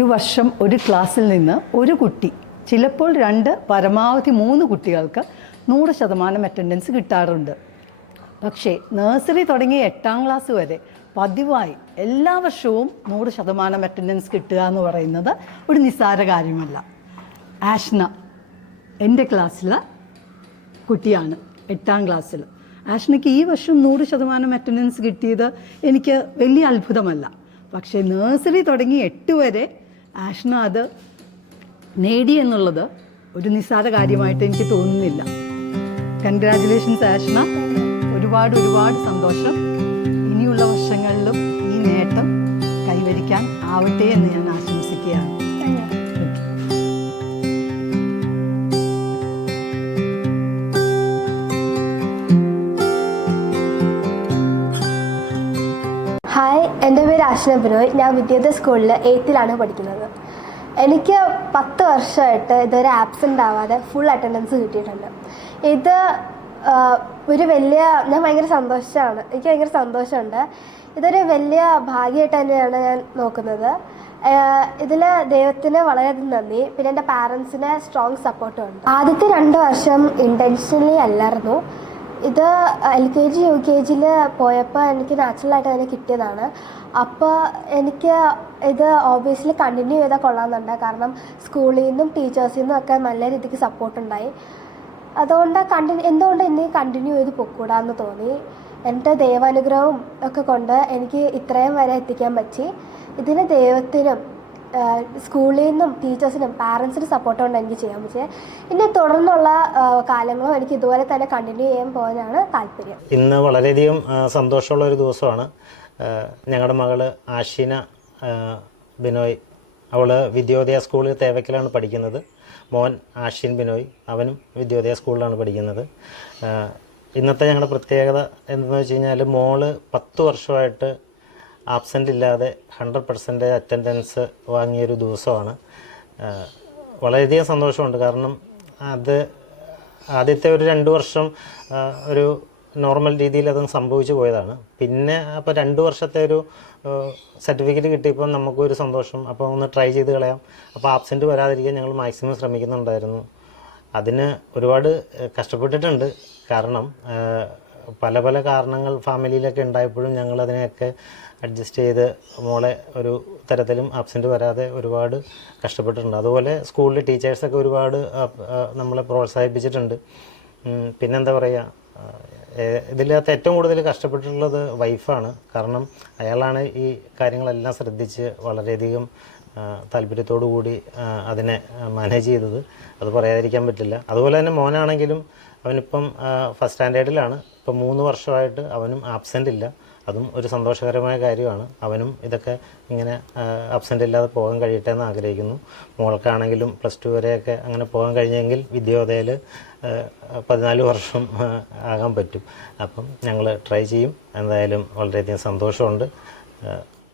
ഒരു വർഷം ഒരു ക്ലാസ്സിൽ നിന്ന് ഒരു കുട്ടി ചിലപ്പോൾ രണ്ട് പരമാവധി മൂന്ന് കുട്ടികൾക്ക് നൂറ് ശതമാനം അറ്റൻഡൻസ് കിട്ടാറുണ്ട്. പക്ഷേ നഴ്സറി തുടങ്ങി എട്ടാം ക്ലാസ് വരെ പതിവായി എല്ലാ വർഷവും നൂറ് ശതമാനം അറ്റൻഡൻസ് കിട്ടുക എന്ന് പറയുന്നത് ഒരു നിസ്സാര കാര്യമല്ല. ആഷ്ന എന്റെ ക്ലാസ്സിലെ കുട്ടിയാണ് എട്ടാം ക്ലാസ്സിൽ ആഷ്നയ്ക്ക് ഈ വർഷം നൂറ് ശതമാനം അറ്റൻഡൻസ് കിട്ടിയത് എനിക്ക് വലിയ അത്ഭുതമല്ല. പക്ഷേ നഴ്സറി തുടങ്ങി എട്ട് വരെ ആഷ്ന അത് നേടി എന്നുള്ളത് ഒരു നിസ്സാര കാര്യമായിട്ട് എനിക്ക് തോന്നുന്നില്ല. കൺഗ്രാറ്റുലേഷൻസ് ആഷ്ണ ഒരുപാട് ഒരുപാട് സന്തോഷം. ഇനിയുള്ള വർഷങ്ങളിലും ഈ നേട്ടം കൈവരിക്കാൻ ആവട്ടെ എന്ന് ഞാൻ ആശംസിക്കുകയാണ്. എന്റെ പേര് ആഷ്ന ബിനോയ്. ഞാൻ വിദ്യാർത്ഥി സ്കൂളിൽ എയ്ത്തിലാണ് പഠിക്കുന്നത്. എനിക്ക് പത്ത് വർഷമായിട്ട് ഇതുവരെ ആബ്സെന്റ് ആവാതെ ഫുൾ അറ്റൻഡൻസ് കിട്ടിയിട്ടുണ്ട്. ഇത് ഒരു വലിയ ഞാൻ ഭയങ്കര സന്തോഷമാണ്. എനിക്ക് ഭയങ്കര സന്തോഷമുണ്ട്. ഇതൊരു വലിയ ഭാഗ്യമായിട്ട് തന്നെയാണ് ഞാൻ നോക്കുന്നത്. ഇതിൽ ദൈവത്തിന് വളരെയധികം നന്ദി. പിന്നെ എന്റെ പാരൻസിന് സ്ട്രോങ് സപ്പോർട്ടും ഉണ്ട്. ആദ്യത്തെ രണ്ട് വർഷം ഇന്റൻഷനലി അല്ലായിരുന്നു. ഇത് L K G U K ജിയിൽ പോയപ്പോൾ എനിക്ക് നാച്ചുറലായിട്ട് അതിനെ കിട്ടിയതാണ്. അപ്പോൾ എനിക്ക് ഇത് ഓബിയസ്ലി കണ്ടിന്യൂ ചെയ്താൽ കൊള്ളാമെന്നുണ്ട്. കാരണം സ്കൂളിൽ നിന്നും ടീച്ചേഴ്സിൽ നിന്നും ഒക്കെ നല്ല രീതിക്ക് സപ്പോർട്ട് ഉണ്ടായി. അതുകൊണ്ട് കണ്ടിന്യൂ എന്തുകൊണ്ട് ഇനി കണ്ടിന്യൂ ചെയ്ത് പൊക്കൂടാന്ന് തോന്നി. എന്റെ ദൈവാനുഗ്രഹവും ഒക്കെ കൊണ്ട് എനിക്ക് ഇത്രയും വരെ എത്തിക്കാൻ പറ്റി. ഇതിന് ദൈവത്തിനും സ്കൂളിൽ നിന്നും ടീച്ചേഴ്സിനും പാരൻസിനും സപ്പോർട്ട് കൊണ്ട് എനിക്ക് ചെയ്യാൻ. പറ്റിയത് പിന്നെ തുടർന്നുള്ള കാലങ്ങളും എനിക്ക് ഇതുപോലെ തന്നെ കണ്ടിന്യൂ ചെയ്യാൻ പോകാനാണ് താല്പര്യം. ഇന്ന് വളരെയധികം സന്തോഷമുള്ള ഒരു ദിവസമാണ്. ഞങ്ങളുടെ മകൾ ആഷിന ബിനോയ്. അവൾ വിദ്യോദയ സ്കൂളിൽ തേവക്കലാണ് പഠിക്കുന്നത്. മോൻ ആഷിൻ ബിനോയ്. അവനും വിദ്യോദയ സ്കൂളിലാണ് പഠിക്കുന്നത്. ഇന്നത്തെ ഞങ്ങളുടെ പ്രത്യേകത എന്തെന്ന് വെച്ച് കഴിഞ്ഞാൽ മോൾ പത്ത് വർഷമായിട്ട് ആബ്സെന്റ് ഇല്ലാതെ ഹൺഡ്രഡ് പെർസെന്റേജ് അറ്റൻഡൻസ് വാങ്ങിയൊരു ദിവസമാണ്. വളരെയധികം സന്തോഷമുണ്ട്. കാരണം അത് ആദ്യത്തെ ഒരു രണ്ട് വർഷം ഒരു നോർമൽ രീതിയിൽ അതൊന്ന് സംഭവിച്ചു പോയതാണ്. പിന്നെ അപ്പോൾ രണ്ട് വർഷത്തെ ഒരു സർട്ടിഫിക്കറ്റ് കിട്ടിയപ്പോൾ നമുക്കൊരു സന്തോഷം. അപ്പോൾ ഒന്ന് ട്രൈ ചെയ്ത് കളയാം. അപ്പോൾ ആബ്സെന്റ് വരാതിരിക്കാൻ ഞങ്ങൾ മാക്സിമം ശ്രമിക്കുന്നുണ്ടായിരുന്നു. അതിന് ഒരുപാട് കഷ്ടപ്പെട്ടിട്ടുണ്ട്. കാരണം പല പല കാരണങ്ങൾ ഫാമിലിയിലൊക്കെ ഉണ്ടായപ്പോഴും ഞങ്ങൾ അതിനെയൊക്കെ അഡ്ജസ്റ്റ് ചെയ്ത് മോളെ ഒരു തരത്തിലും ആബ്സെന്റ് വരാതെ ഒരുപാട് കഷ്ടപ്പെട്ടിട്ടുണ്ട്. അതുപോലെ സ്കൂളിൽ ടീച്ചേഴ്സൊക്കെ ഒരുപാട് നമ്മളെ പ്രോത്സാഹിപ്പിച്ചിട്ടുണ്ട്. പിന്നെന്താ പറയുക ഇതിനകത്ത് ഏറ്റവും കൂടുതൽ കഷ്ടപ്പെട്ടിട്ടുള്ളത് വൈഫാണ് കാരണം അയാളാണ് ഈ കാര്യങ്ങളെല്ലാം ശ്രദ്ധിച്ച് വളരെയധികം താല്പര്യത്തോടു കൂടി അതിനെ മാനേജ് ചെയ്തത്. അത് പറയാതിരിക്കാൻ പറ്റില്ല. അതുപോലെ തന്നെ മോനാണെങ്കിലും അവനിപ്പം ഫസ്റ്റ് സ്റ്റാൻഡേർഡിലാണ് ഇപ്പം മൂന്ന് വർഷമായിട്ട് അവനും ആബ്സെന്റ് ഇല്ല. അതും ഒരു സന്തോഷകരമായ കാര്യമാണ്. അവനും ഇതൊക്കെ ഇങ്ങനെ ആബ്സെന്റ് ഇല്ലാതെ പോകാൻ കഴിയട്ടെ എന്ന് ആഗ്രഹിക്കുന്നു. മോൾക്കാണെങ്കിലും പ്ലസ് ടു വരെയൊക്കെ അങ്ങനെ പോകാൻ കഴിഞ്ഞെങ്കിൽ വിദ്യോദയയിൽ പതിനാല് വർഷം ആകാൻ പറ്റും. അപ്പം ഞങ്ങൾ ട്രൈ ചെയ്യും. എന്തായാലും വളരെയധികം സന്തോഷമുണ്ട്.